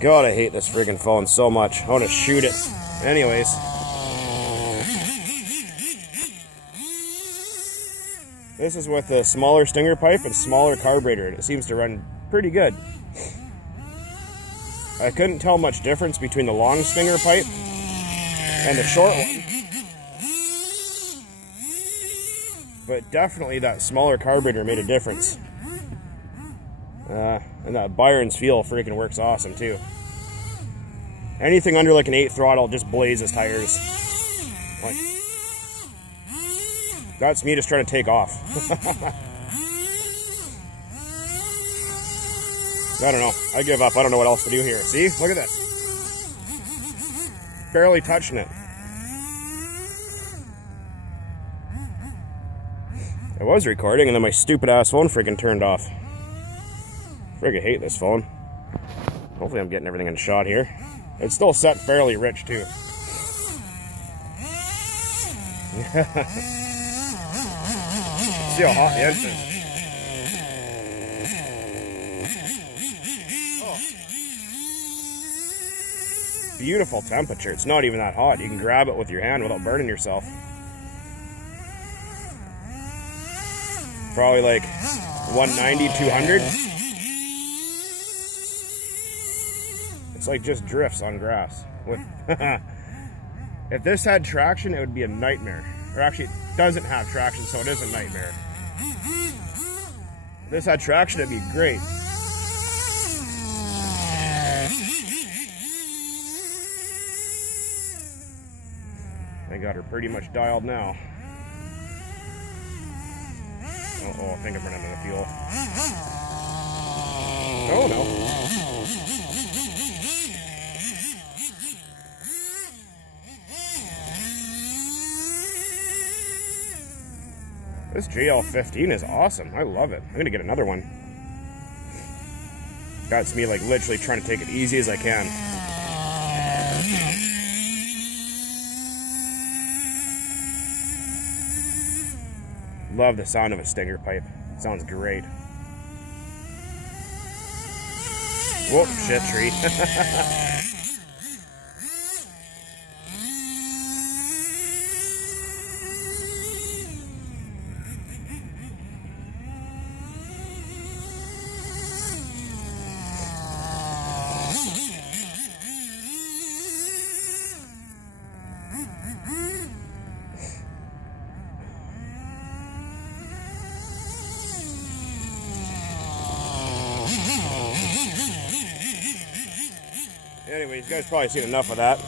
God, I hate this freaking phone so much. I want to shoot it. Anyways. This is with a smaller stinger pipe and smaller carburetor, and it seems to run pretty good. I couldn't tell much difference between the long stinger pipe and the short one. But definitely that smaller carburetor made a difference. And that Byron's feel freaking works awesome too. Anything under like an 8 throttle just blazes tires. Like, that's me just trying to take off. I don't know. I give up. I don't know what else to do here. See? Look at this. Barely touching it. I was recording and then my stupid ass phone freaking turned off. Friggin' hate this phone. Hopefully I'm getting everything in shot here. It's still set fairly rich too. See how hot the engine is. Oh. Beautiful temperature. It's not even that hot. You can grab it with your hand without burning yourself. Probably like 190, 200. It's like just drifts on grass. If this had traction, it would be a nightmare. Or actually, it doesn't have traction, so it is a nightmare. If this had traction, it'd be great. I got her pretty much dialed now. Oh, I think I'm running out of fuel. Oh, no. This JL15 is awesome. I love it. I'm going to get another one. That's me like literally trying to take it easy as I can. Love the sound of a stinger pipe. Sounds great. Whoop, shit tree. Anyways, you guys probably seen enough of that.